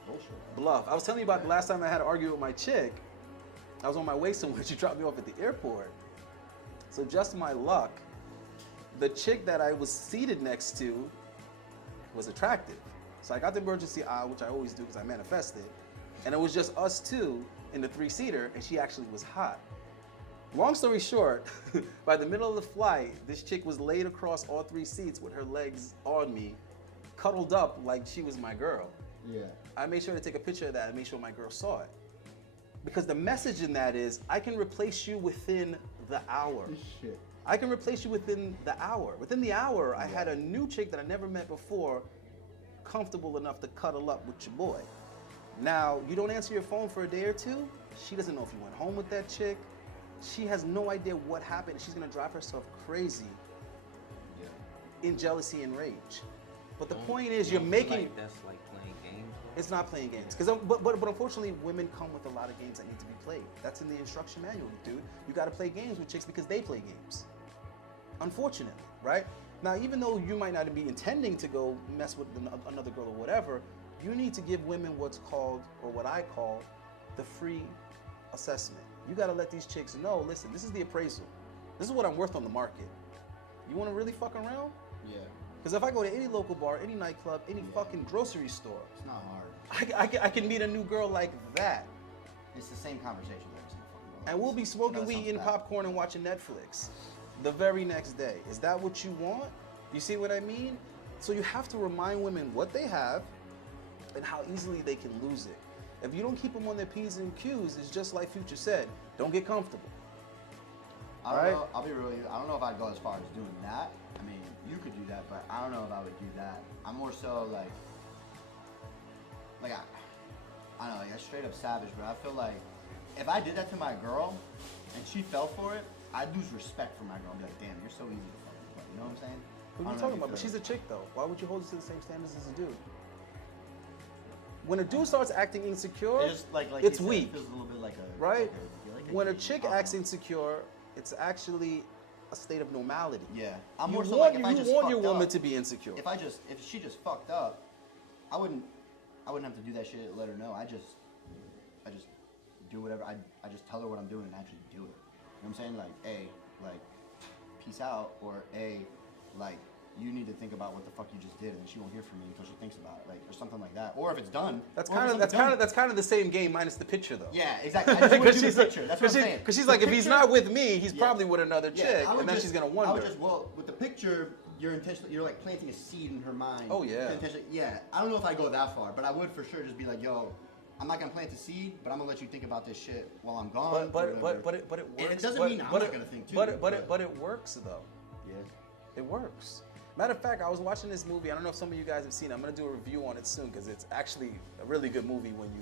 Bullshit. bluff. I was telling you about the last time I had an argument with my chick. I was on my way somewhere. She dropped me off at the airport. So just my luck, the chick that I was seated next to was attractive. So I got the emergency aisle, which I always do because I manifested. And it was just us two in the 3-seater, and she actually was hot. Long story short, by the middle of the flight, this chick was laid across all 3 seats with her legs on me, cuddled up like she was my girl. Yeah. I made sure to take a picture of that and make sure my girl saw it. Because the message in that is, I can replace you within the hour. Shit. I can replace you within the hour. Within the hour, I had a new chick that I never met before, comfortable enough to cuddle up with your boy. Now, you don't answer your phone for a day or two, she doesn't know if you went home with that chick. She has no idea what happened. She's gonna drive herself crazy in jealousy and rage. But the point is, you're You don't feel making... like that's like playing games. It's not playing games, but unfortunately, women come with a lot of games that need to be played. That's in the instruction manual, dude. You got to play games with chicks because they play games. Unfortunately, right? Now, even though you might not be intending to go mess with another girl or whatever, you need to give women what's called, or what I call, the free assessment. You got to let these chicks know, listen, this is the appraisal. This is what I'm worth on the market. You want to really fuck around? Yeah. Because if I go to any local bar, any nightclub, any fucking grocery store, It's not hard. I can meet a new girl like that. It's the same conversation every single fucking day. And we'll be smoking That weed, sounds eating bad. popcorn, and watching Netflix the very next day. Is that what you want? You see what I mean? So you have to remind women what they have and how easily they can lose it. If you don't keep them on their P's and Q's, it's just like Future said, don't get comfortable. I don't Right? know, I'll be real with you. I don't know if I'd go as far as doing that. I mean, you could do that, but I don't know if I would do that. I'm more so like I don't know, like a straight up savage, but I feel like if I did that to my girl and she fell for it, I'd lose respect for my girl. I'd be like, damn, you're so easy to fucking play. You know what I'm saying? Who I are you don't know talking if about? But feel she's a it. chick though. Why would you hold her to the same standards as a dude? When a dude starts acting insecure, It's just like it's you said, weak. It feels a little bit like a Right? like When a game. chick I don't acts know. insecure, it's actually a state of normality. Yeah, I'm You more so want, like if I you just want your fucked woman up, to be insecure. if she just fucked up, I wouldn't have to do that shit. Let her know. I just do whatever. I just tell her what I'm doing and actually do it. You know what I'm saying? Like, A, like, peace out, or A, like, you need to think about what the fuck you just did, and she won't hear from me until she thinks about it, like, or something like that. Or if it's done, That's or if kind of it's done. that's kind of the same game minus the picture though. Yeah, exactly. I just want to do the picture. That's what I'm saying. Because she's like, if he's not with me, he's Yeah. probably with another chick, I would and then just- she's gonna I wonder. would just, well, with the picture, you're like planting a seed in her mind. Oh, yeah. Yeah, I don't know if I go that far, but I would for sure just be like, yo, I'm not gonna plant the seed, but I'm gonna let you think about this shit while I'm gone. but or it whatever. works. And it doesn't but- mean I'm but not it- gonna think too. But it works though. yeah. It works. Matter of fact, I was watching this movie. I don't know if some of you guys have seen it. I'm gonna do a review on it soon because it's actually a really good movie when you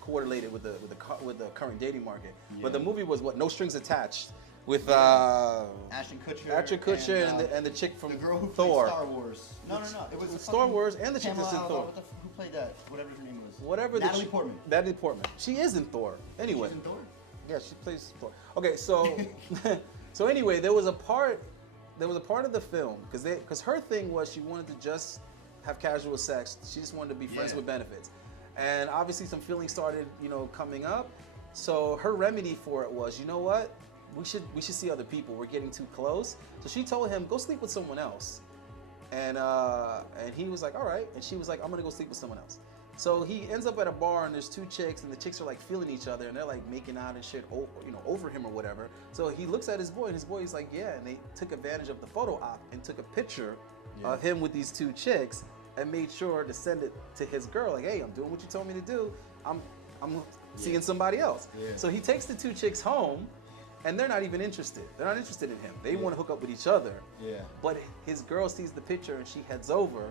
correlate it with the current dating market. But the Yeah. movie was what? No Strings Attached with Ashton Kutcher. Ashton Kutcher and the chick from the girl who Thor. played Star Wars. No. It was the Star fucking Wars and the chick Pamela that's in Adler, Thor. who played that? Whatever her name was. Whatever. Natalie Portman. Natalie Portman. She is in Thor. Anyway. She's in Thor. Yeah, she plays Thor. Okay, so so anyway, there was a part of the film because her thing was she wanted to just have casual sex. She just wanted to be friends Yeah. with benefits, and obviously some feelings started coming up. So her remedy for it was, you know what? We should see other people. We're getting too close. So she told him, go sleep with someone else, and he was like, all right. And she was like, I'm gonna go sleep with someone else. So he ends up at a bar and there's two chicks and the chicks are like feeling each other and they're like making out and shit, over him or whatever. So he looks at his boy and his boy's like, yeah. And they took advantage of the photo op and took a picture of him with these two chicks and made sure to send it to his girl. Like, hey, I'm doing what you told me to do. I'm seeing somebody else. Yeah. So he takes the two chicks home and they're not even interested. They're not interested in him. They want to hook up with each other. Yeah. But his girl sees the picture and she heads over,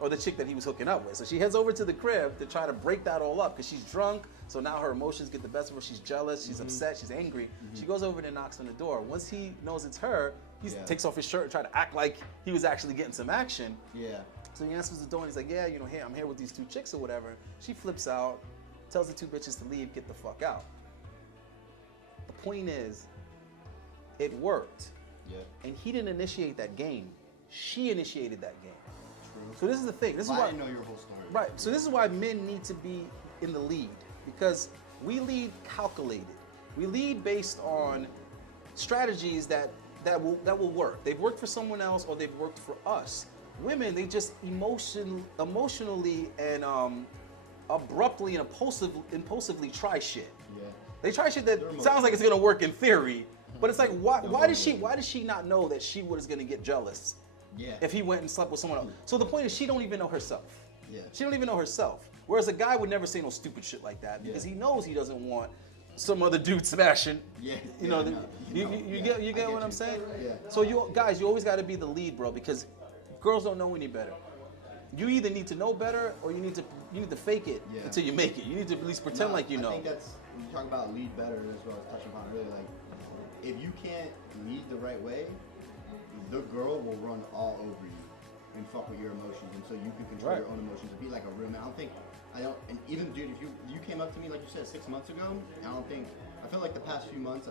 or the chick that he was hooking up with. So she heads over to the crib to try to break that all up because she's drunk. So now her emotions get the best of her. She's jealous, she's upset, she's angry. She goes over and knocks on the door. Once he knows it's her, he takes off his shirt and try to act like he was actually getting some action. Yeah. So he answers the door and he's like, yeah, hey, I'm here with these two chicks or whatever. She flips out, tells the two bitches to leave, get the fuck out. The point is, it worked. Yeah. And he didn't initiate that game. She initiated that game. True. So this is the thing. This is I why didn't know your whole story. Right. So this is why men need to be in the lead, because we lead calculated. We lead based on strategies that will work. They've worked for someone else or they've worked for us. Women, they just emotionally and abruptly and impulsively try shit. Yeah. They try shit that sounds like it's gonna work in theory, but it's like why does she not know that she was gonna get jealous? Yeah. If he went and slept with someone else. So the point is, she don't even know herself. Yeah. She don't even know herself. Whereas a guy would never say no stupid shit like that because he knows he doesn't want some other dude smashing. Yeah. You know, you get what I'm saying? Yeah. So you guys, you always got to be the lead, bro, because girls don't know any better. You either need to know better or you need to fake it until you make it. You need to at least pretend like you know. I think that's when you talk about lead better. That's what I was touching upon earlier. Like, if you can't lead the right way, the girl will run all over you and fuck with your emotions, and so you can control your own emotions and be like a real man. And even dude, if you came up to me like you said 6 months ago, I feel like the past few months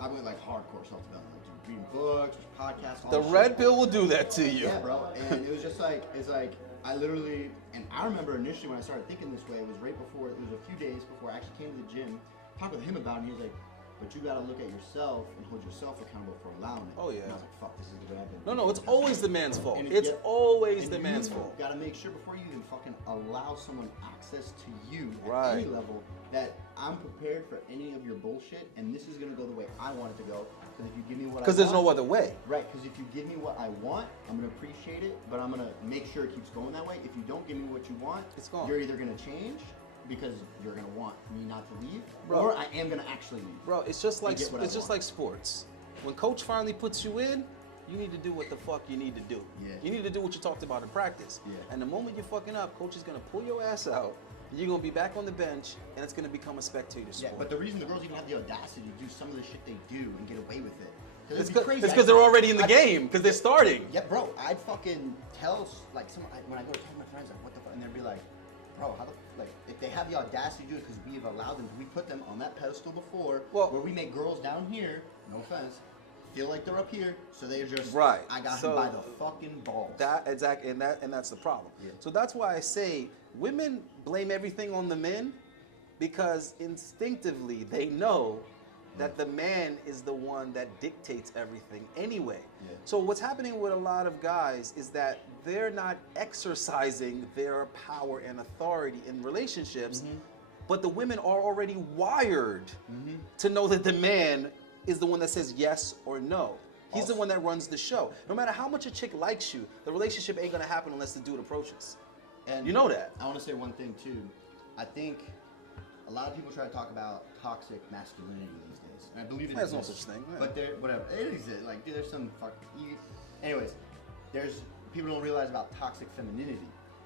I went like hardcore self-development, like, reading books, podcasts. The red pill will do that to you. Yeah, bro. And it was just like I literally, and I remember initially when I started thinking this way, it was a few days before I actually came to the gym, talked with him about it, and he was like, but you gotta look at yourself and hold yourself accountable for allowing it. Oh yeah. And I was like, fuck, this is the way I've been. No, it's always the man's fault. It's always the man's fault. You gotta make sure before you even fucking allow someone access to you at Right. any level that I'm prepared for any of your bullshit, and this is gonna go the way I want it to go. Because if you give me what I want, Because there's no other way. Right, because if you give me what I want, I'm gonna appreciate it, but I'm gonna make sure it keeps going that way. If you don't give me what you want, It's gone. You're either gonna change because you're gonna want me not to leave, Bro. or I am gonna actually leave. Bro, it's just like get what I want. like sports. When coach finally puts you in, you need to do what the fuck you need to do. Yeah. You need to do what you talked about in practice. Yeah. And the moment you're fucking up, coach is gonna pull your ass out. And you're gonna be back on the bench, and it's gonna become a spectator Yeah, sport. but the reason the girls even have the audacity to do some of the shit they do and get away with it, it's it'd be crazy. because they're already in the game, because they're starting. Yeah, bro, I'd fucking tell like when I go to talk to my friends, like, what the fuck, and they'd be like, bro, how the like if they have the audacity to do it because we've allowed them, we put them on that pedestal before, where we make girls down here, no offense, feel like they're up here, so they're just Right. I got So him by the fucking balls. That exactly, and that's the problem. Yeah. So that's why I say women blame everything on the men, because instinctively they know that the man is the one that dictates everything anyway. Yeah. So what's happening with a lot of guys is that they're not exercising their power and authority in relationships, but the women are already wired to know that the man is the one that says yes or no. He's the one that runs the show. No matter how much a chick likes you, the relationship ain't gonna happen unless the dude approaches. And You know that. I want to say one thing too. I think a lot of people try to talk about toxic masculinity these days, and I believe it There's no exists. such thing, yeah. But there, whatever, it exists. Like, dude, there's some anyways, there's people don't realize about toxic femininity,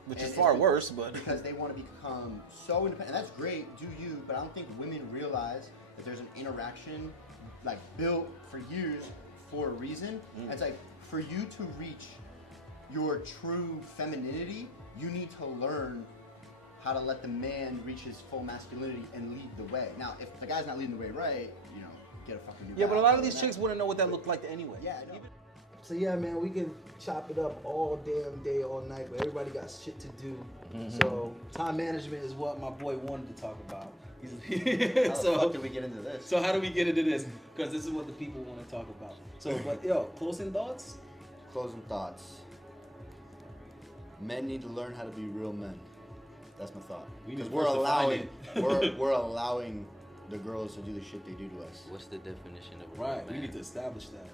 Which And is far it's worse, but because they want to become so independent. And that's great, do you? But I don't think women realize that there's an interaction like built for years for a reason. And it's like for you to reach your true femininity, you need to learn how to let the man reach his full masculinity and lead the way. Now, if the guy's not leading the way right, you know, get a fucking new yeah, guy. but a lot of Other these than chicks that- wouldn't know what that looked like anyway. Yeah, I know. So yeah, man, we can chop it up all damn day, all night, but everybody got shit to do. So time management is what my boy wanted to talk about. How the so, fuck did we get into this? so how do we get into this? Because this is what the people want to talk about. So, but yo, closing thoughts? Closing thoughts. Men need to learn how to be real men. That's my thought. We need Because to we're first define allowing it. we're allowing the girls to do the shit they do to us. What's the definition of a Right. real We man? need to establish that.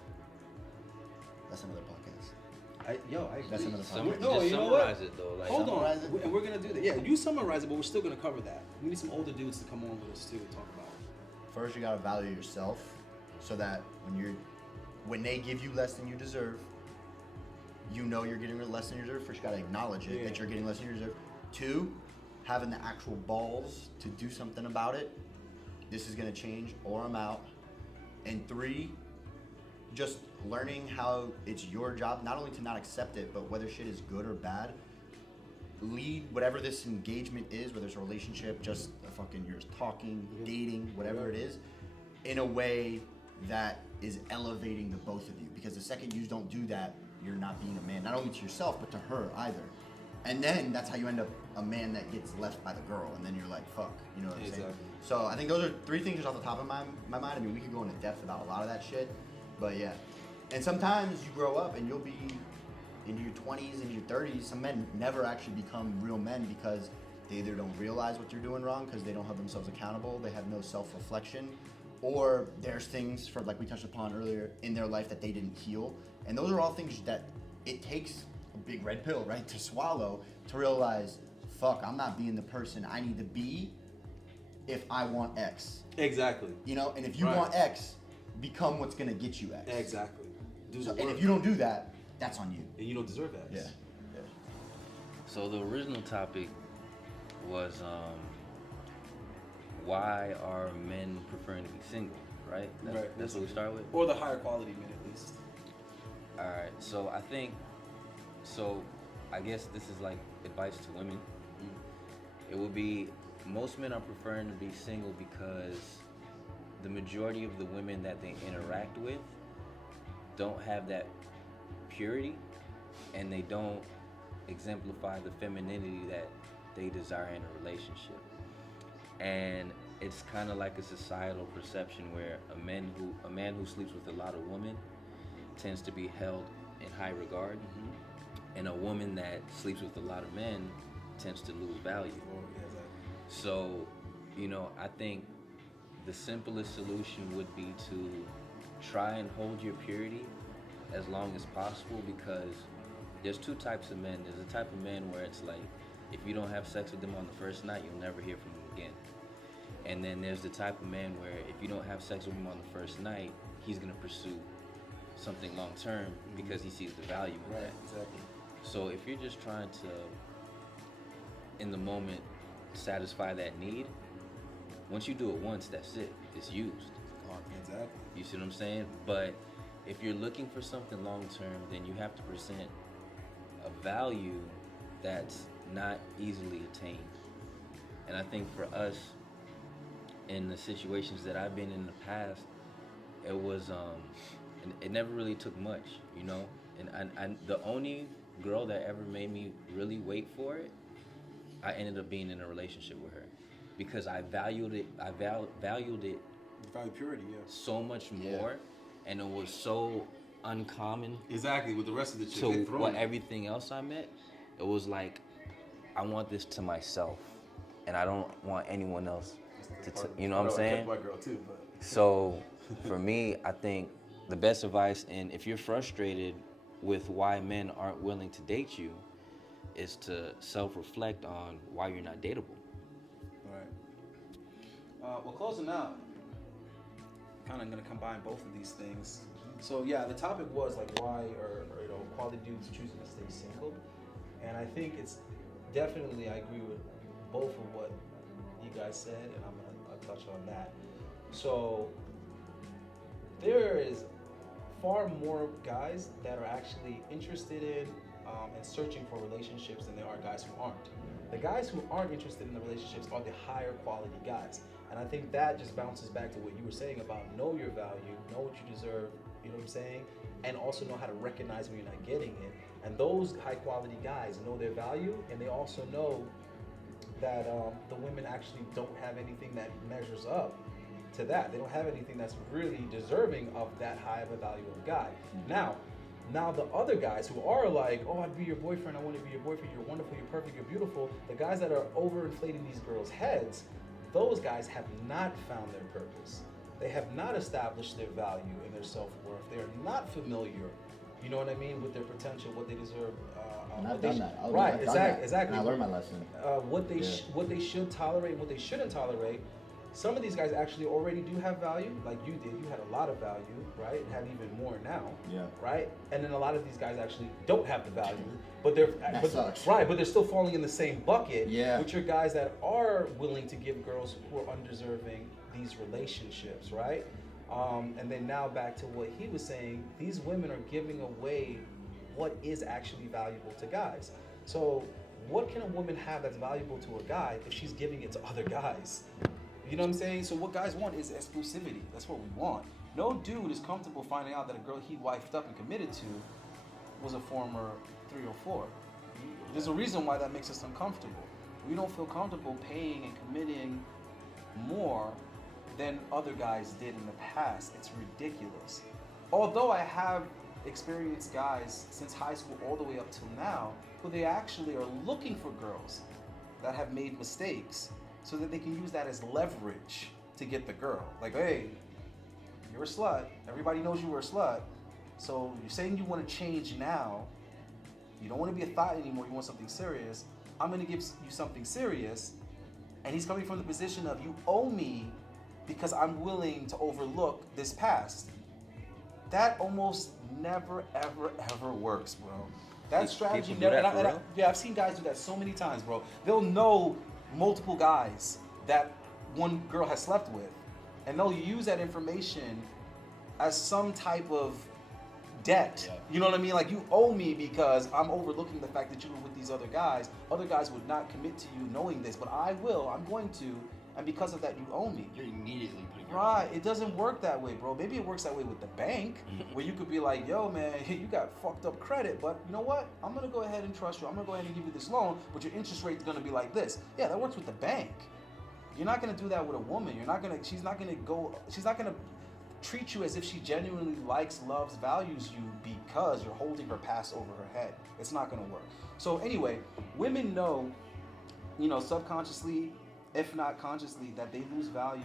That's another podcast. I That's agree. another Summa- podcast. No, just you know what? summarize it though. Like, Hold Summarize on, it? and we're gonna do that. Yeah, you summarize it, but we're still gonna cover that. We need some older dudes to come on with us too and talk about it. First, you gotta value yourself, so that when they give you less than you deserve, you know you're getting less than you deserve. First, you gotta acknowledge it Yeah. that you're getting less than you deserve. Two, having the actual balls to do something about it. This is gonna change, or I'm out. And three, just learning how it's your job not only to not accept it, but whether shit is good or bad. Lead whatever this engagement is, whether it's a relationship, just a fucking you're talking, dating, whatever it is, in a way that is elevating the both of you. Because the second you don't do that, you're not being a man, not only to yourself but to her either. And then that's how you end up a man that gets left by the girl, and then you're like, fuck, you know what I'm saying? Exactly. So I think those are three things just off the top of my mind. I mean, we could go into depth about a lot of that shit, but yeah. And sometimes you grow up and you'll be in your 20s and your 30s. Some men never actually become real men because they either don't realize what they're doing wrong because they don't have themselves accountable, they have no self-reflection, or there's things, for like we touched upon earlier, in their life that they didn't heal. And those are all things that it takes a big red pill, right, to swallow, to realize, fuck, I'm not being the person I need to be if I want X. Exactly. You know, and if you Right. want X, become what's gonna get you X. Exactly. Do So, the and work. if you don't do that, that's on you. and you don't deserve that. Yeah. So the original topic was why are men preferring to be single, right? Right. That's what we start with. Or the higher quality men at least. All right. So I guess this is like advice to women. It would be most men are preferring to be single because the majority of the women that they interact with don't have that purity, and they don't exemplify the femininity that they desire in a relationship. And it's kind of like a societal perception where a man who sleeps with a lot of women tends to be held in high regard, and a woman that sleeps with a lot of men tends to lose value. Or, yeah, exactly. So, I think the simplest solution would be to try and hold your purity as long as possible, because there's two types of men. There's a type of man where it's like, if you don't have sex with them on the first night, you'll never hear from them again. And then there's the type of man where if you don't have sex with him on the first night, he's gonna pursue something long term because he sees the value in Right. that. Exactly. So if you're just trying to, in the moment, satisfy that need, once you do it once, that's it. It's used. Oh, exactly. You see what I'm saying? But if you're looking for something long term, then you have to present a value that's not easily attained. And I think for us, in the situations that I've been in the past, it was it never really took much, And the only girl that ever made me really wait for it, I ended up being in a relationship with her because I valued it. I valued it Value purity, yeah. so much Yeah. more, and it was so uncommon Exactly. With the rest of the chicks, to they throw what it. everything else I met. It was like, I want this to myself, and I don't want anyone else to. You know what I'm saying? White girl too, but So, for me, I think the best advice, and if you're frustrated with why men aren't willing to date you, is to self-reflect on why you're not dateable. right. Well, closing out, kind of gonna combine both of these things. So yeah, the topic was like why are quality dudes choosing to stay single, and I think it's definitely, I agree with both of what you guys said, and I'll touch on that. So there is far more guys that are actually interested in and searching for relationships than there are guys who aren't. The guys who aren't interested in the relationships are the higher quality guys. And I think that just bounces back to what you were saying about know your value, know what you deserve, you know what I'm saying? And also know how to recognize when you're not getting it. And those high quality guys know their value, and they also know that the women actually don't have anything that measures up to that. They don't have anything that's really deserving of that high of a value of a guy. Now, Now the other guys who are like, oh, I'd be your boyfriend, I want to be your boyfriend, you're wonderful, you're perfect, you're beautiful. The guys that are overinflating these girls' heads, those guys have not found their purpose. They have not established their value and their self-worth. They are not familiar, you know what I mean, with their potential, what they deserve. And what I've they done sh- that. Right, I've done that. exactly. And I learned my lesson. What they should tolerate and what they shouldn't tolerate. Some of these guys actually already do have value, like you did. You had a lot of value, right? And have even more now, Yeah. right? And then a lot of these guys actually don't have the value, but they're sucks. right, but they're still falling in the same bucket. Yeah. Which are guys that are willing to give girls who are undeserving these relationships, right? And then now back to what he was saying, these women are giving away what is actually valuable to guys. So what can a woman have that's valuable to a guy if she's giving it to other guys? You know what I'm saying? So what guys want is exclusivity. That's what we want. No dude is comfortable finding out that a girl he wifed up and committed to was a former 304. There's a reason why that makes us uncomfortable. We don't feel comfortable paying and committing more than other guys did in the past. It's ridiculous. Although I have experienced guys since high school all the way up till now who they actually are looking for girls that have made mistakes so that they can use that as leverage to get the girl. Like, hey, you're a slut. Everybody knows you were a slut. So you're saying you want to change now. You don't want to be a thought anymore. You want something serious. I'm going to give you something serious. And he's coming from the position of, you owe me because I'm willing to overlook this past. That almost never, ever, ever works, bro. That strategy People do never. that for real? Yeah, I've seen guys do that so many times, bro. They'll know multiple guys that one girl has slept with, and they'll use that information as some type of debt. Yeah. You know what I mean? Like, you owe me because I'm overlooking the fact that you were with these other guys. Other guys would not commit to you knowing this, but I will. I'm going to, and because of that, you owe me. You're immediately putting your Right, it doesn't work that way, bro. Maybe it works that way with the bank, where you could be like, yo, man, you got fucked up credit, but you know what? I'm gonna go ahead and trust you. I'm gonna go ahead and give you this loan, but your interest rate's gonna be like this. Yeah, that works with the bank. You're not gonna do that with a woman. She's not gonna treat you as if she genuinely likes, loves, values you because you're holding her past over her head. It's not gonna work. So anyway, women know, subconsciously, if not consciously, that they lose value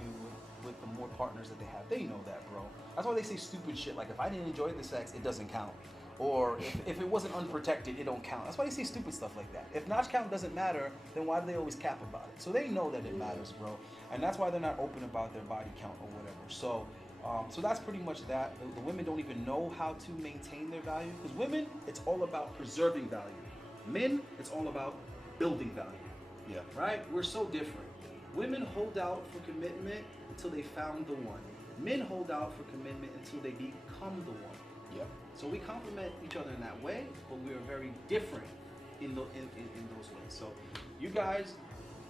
with the more partners that they have. They know that, bro. That's why they say stupid shit like, if I didn't enjoy the sex, it doesn't count. Or if it wasn't unprotected, it don't count. That's why they say stupid stuff like that. If notch count doesn't matter, then why do they always cap about it? So they know that it matters, bro. And that's why they're not open about their body count or whatever. So that's pretty much that. The women don't even know how to maintain their value. Because women, it's all about preserving value. Men, it's all about building value. Yeah. Right? We're so different. Women hold out for commitment until they found the one. Men hold out for commitment until they become the one. Yeah. So we complement each other in that way, but we are very different in those ways. So you guys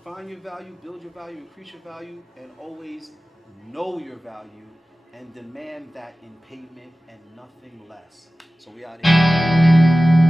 find your value, build your value, increase your value, and always know your value and demand that in payment and nothing less. So we out here.